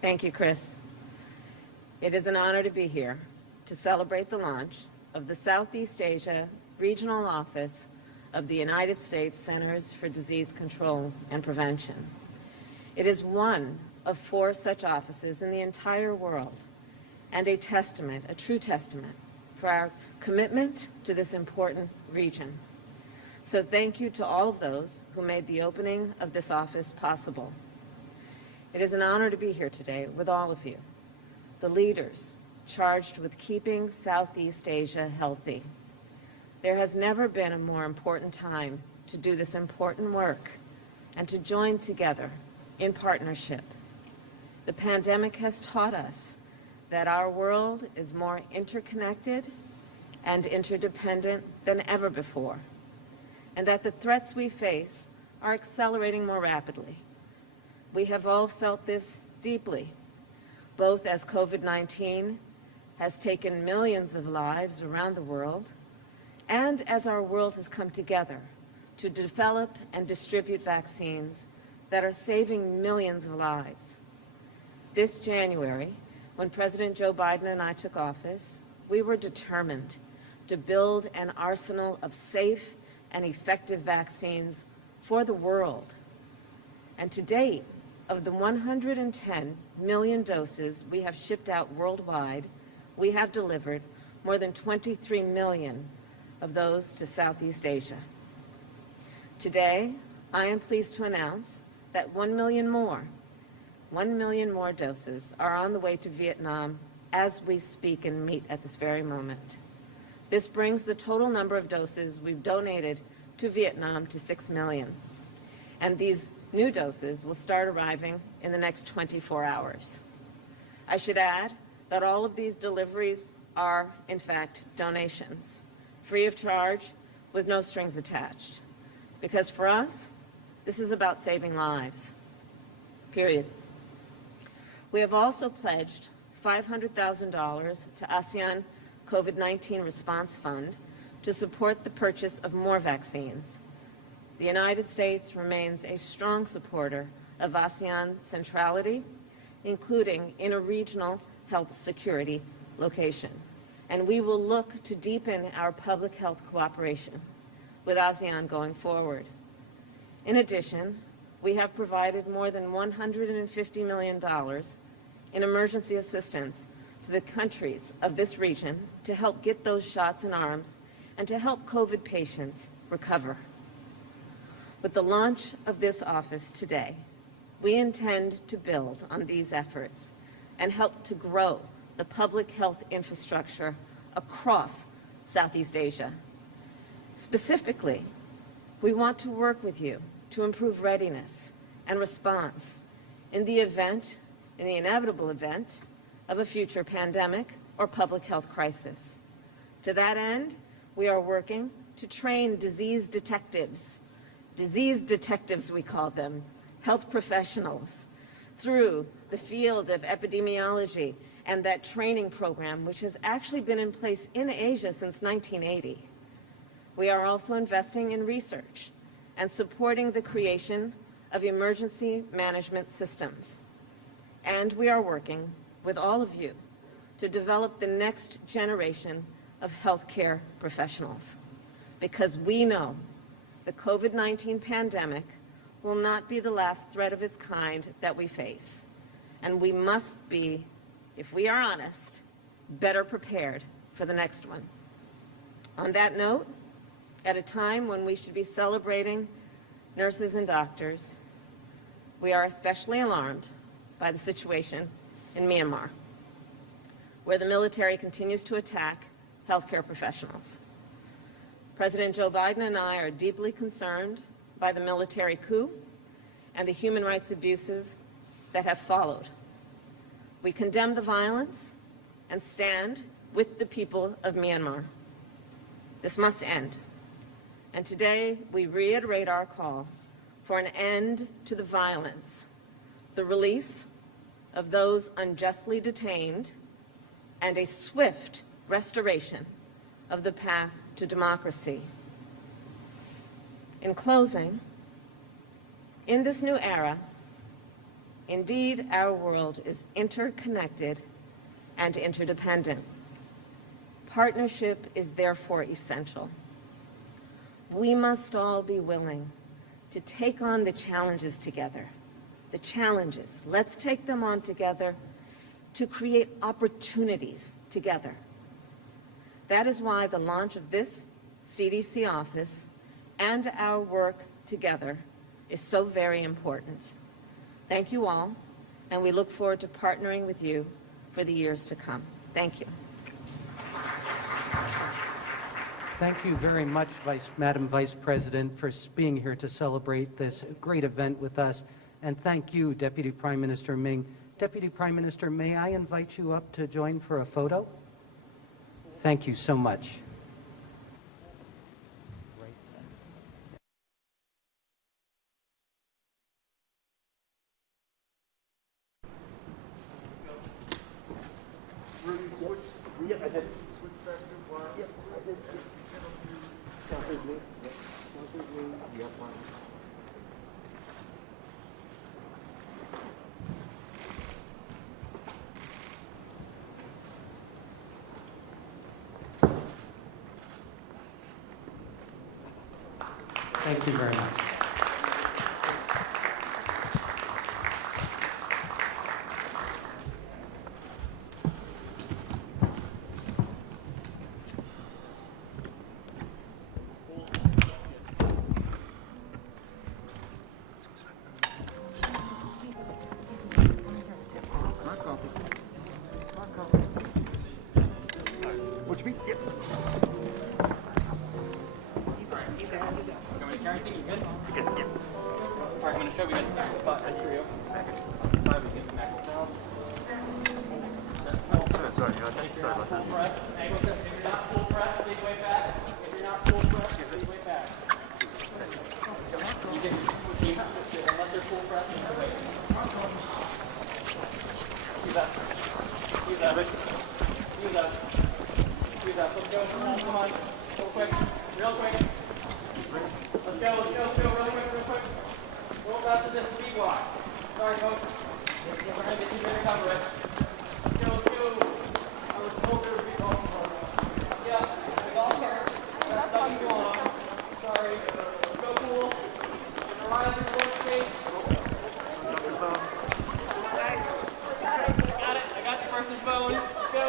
Thank you, Chris. It is an honor to be here to celebrate the launch of the Southeast Asia Regional Office of the United States Centers for Disease Control and Prevention. It is one of 4 such offices in the entire world, and a testament, a true testament, for our commitment to this important region. So thank you to all of those who made the opening of this office possible. It is an honor to be here today with all of you, the leaders charged with keeping Southeast Asia healthy. There has never been a more important time to do this important work and to join together in partnership. The pandemic has taught us that our world is more interconnected and interdependent than ever before, and that the threats we face are accelerating more rapidly. We have all felt this deeply, both as COVID-19 has taken millions of lives around the world, and as our world has come together to develop and distribute vaccines that are saving millions of lives. This January, when President Joe Biden and I took office, we were determined to build an arsenal of safe and effective vaccines for the world. And to date, of the 110 million doses we have shipped out worldwide, we have delivered more than 23 million of those to Southeast Asia. Today, I am pleased to announce that 1 million more doses are on the way to Vietnam as we speak and meet at this very moment. This brings the total number of doses we've donated to Vietnam to 6 million. And these new doses will start arriving in the next 24 hours. I should add that all of these deliveries are, in fact, donations, free of charge, with no strings attached. Because for us, this is about saving lives, period. We have also pledged $500,000 to ASEAN COVID-19 Response Fund to support the purchase of more vaccines. The United States remains a strong supporter of ASEAN centrality, including in a regional health security location. And we will look to deepen our public health cooperation with ASEAN going forward. In addition, we have provided more than $150 million in emergency assistance to the countries of this region to help get those shots in arms and to help COVID patients recover. With the launch of this office today, we intend to build on these efforts and help to grow the public health infrastructure across Southeast Asia. Specifically, we want to work with you to improve readiness and response in the inevitable event of a future pandemic or public health crisis. To that end, we are working to train disease detectives we call them, health professionals, through the field of epidemiology and that training program, which has actually been in place in Asia since 1980. We are also investing in research and supporting the creation of emergency management systems. And we are working with all of you to develop the next generation of healthcare professionals, because we know the COVID-19 pandemic will not be the last threat of its kind that we face. And we must be, if we are honest, better prepared for the next one. On that note, at a time when we should be celebrating nurses and doctors, we are especially alarmed by the situation in Myanmar, where the military continues to attack healthcare professionals. President Joe Biden and I are deeply concerned by the military coup and the human rights abuses that have followed. We condemn the violence and stand with the people of Myanmar. This must end. And today we reiterate our call for an end to the violence, the release of those unjustly detained, and a swift restoration of the path to democracy. In closing, in this new era, Indeed, our world is interconnected and interdependent. Partnership is therefore essential. We must all be willing to take on the challenges together. The challenges, let's take them on together to create opportunities together. That is why the launch of this CDC office and our work together is so very important. Thank you all, and we look forward to partnering with you for the years to come. Thank you. Thank you very much, Madam Vice President, for being here to celebrate this great event with us. And thank you, Deputy Prime Minister Ming. Deputy Prime Minister, may I invite you up to join for a photo? Thank you so much. Thank you very much. What you mean? Yep. Everything you good? Good, yeah. All right, I'm going to show you guys the back spot as for you. Side, we get the back down. Sorry about that. Full press. Angle to, if you're not full press, big way back. If you're not full press, big way back. You get your unless you're full press, you wait. Use that. Use that. Use that. Use that. Let's go. Come on. Real quick. Real quick. Let's go, real quick. Roll back to this speed walk. Sorry, folks. We're going to get you ready to cover it. Let's go. I was told there would be golf. Yeah, the golf cart. That's nothing too long. Sorry. Let's go, pool. Arrive in the workspace. Got it. I got the person's phone. Go.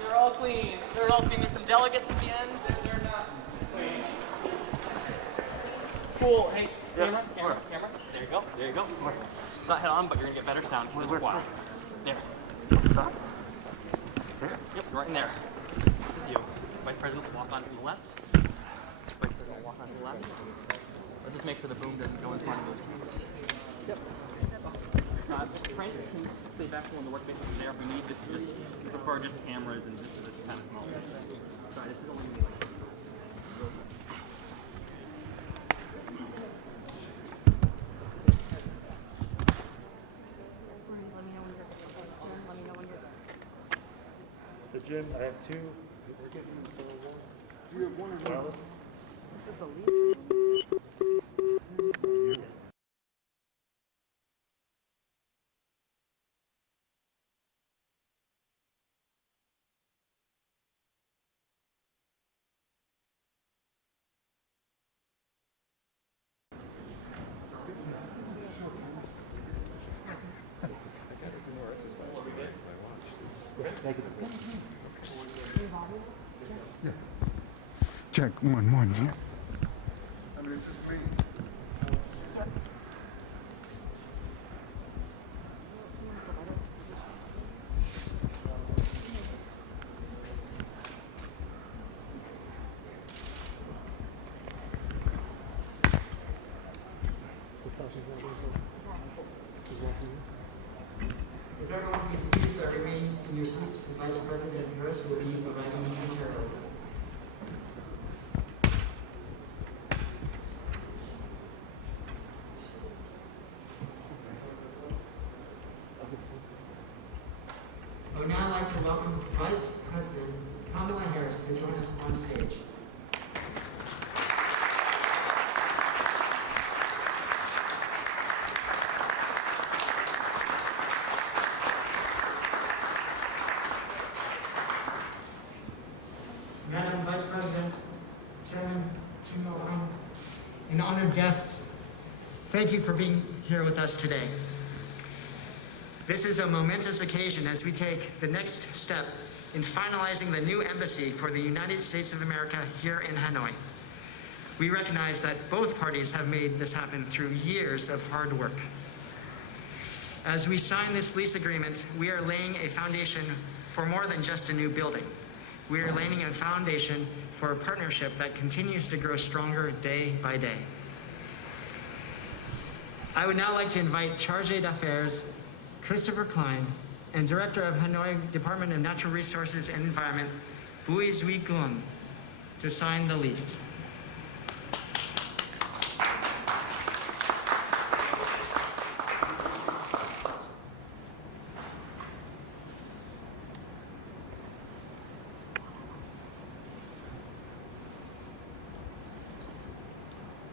You're all clean. There's some delegates at the end. They're not clean. Cool. Hey, camera. There you go. It's not head on, but you're gonna get better sound because it's quiet. There. Yep, right in there. This is you. Vice President will walk on to the left. Vice President will walk on to the left. Let's just make sure the boom doesn't go in front of those cameras. Yep. Try can stay back on the workspace over there. If we need this, just prefer just cameras and just this kind of small. Sorry, this is only like. The gym, I have two. We're getting one. Do you have one or no? This is the least. Check, one, yeah. I mean, it's just me. If everyone can please remain in your seats, the Vice President Harris will be arriving momentarily. I would now like to welcome Vice President Kamala Harris to join us on stage. Thank you for being here with us today. This is a momentous occasion as we take the next step in finalizing the new embassy for the United States of America here in Hanoi. We recognize that both parties have made this happen through years of hard work. As we sign this lease agreement, we are laying a foundation for more than just a new building. We are laying a foundation for a partnership that continues to grow stronger day by day. I would now like to invite Charge d'Affaires Christopher Klein and Director of Hanoi Department of Natural Resources and Environment, Bui Zui Gung, to sign the lease.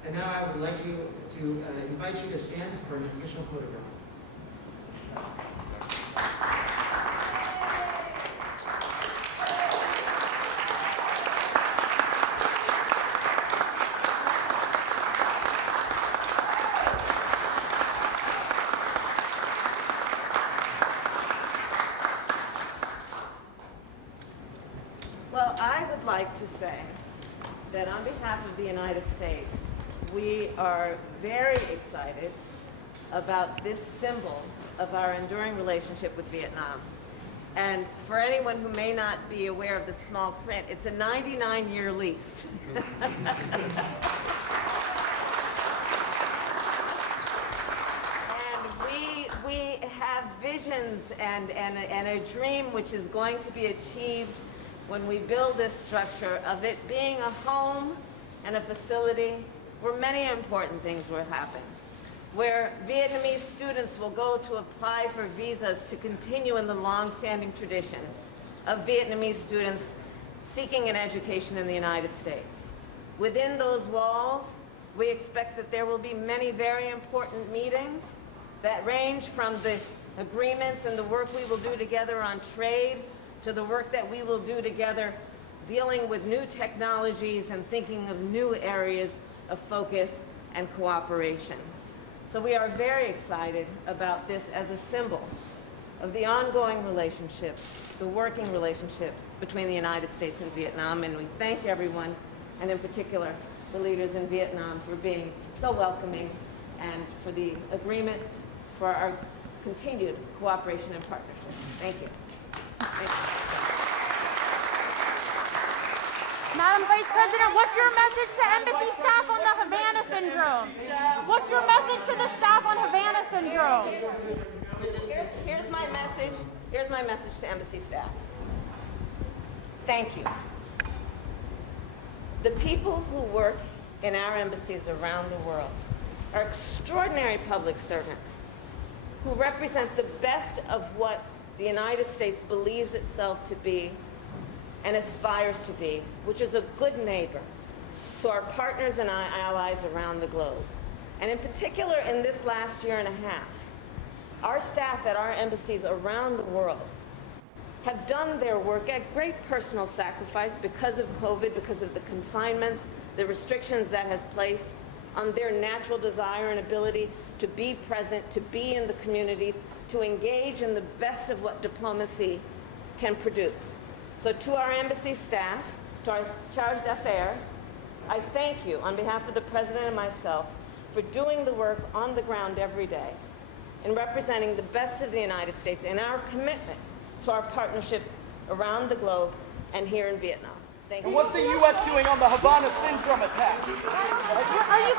And now I would like to invite you to stand for an official photograph. Well, I would like to say that on behalf of the United States, we are very excited about this symbol of our enduring relationship with Vietnam. And for anyone who may not be aware of the small print, it's a 99-year lease. And we have visions and a dream which is going to be achieved when we build this structure of it being a home and a facility where many important things will happen, where Vietnamese students will go to apply for visas to continue in the long-standing tradition of Vietnamese students seeking an education in the United States. Within those walls, we expect that there will be many very important meetings that range from the agreements and the work we will do together on trade to the work that we will do together dealing with new technologies and thinking of new areas of focus and cooperation. So we are very excited about this as a symbol of the ongoing relationship, the working relationship between the United States and Vietnam, and we thank everyone, and in particular the leaders in Vietnam, for being so welcoming and for the agreement for our continued cooperation and partnership. Thank you. Thank you. Madam Vice President, what's your message to embassy staff on the Havana syndrome? What's your message to the staff on Havana syndrome? Here's my message. Here's my message to embassy staff. Thank you. The people who work in our embassies around the world are extraordinary public servants who represent the best of what the United States believes itself to be and aspires to be, which is a good neighbor to our partners and our allies around the globe. And in particular, in this last year and a half, our staff at our embassies around the world have done their work at great personal sacrifice because of COVID, because of the confinements, the restrictions that has placed on their natural desire and ability to be present, to be in the communities, to engage in the best of what diplomacy can produce. So to our embassy staff, to our charge d'affaires, I thank you on behalf of the President and myself for doing the work on the ground every day in representing the best of the United States in our commitment to our partnerships around the globe and here in Vietnam. Thank you. And what's the U.S. doing on the Havana syndrome attack? Are you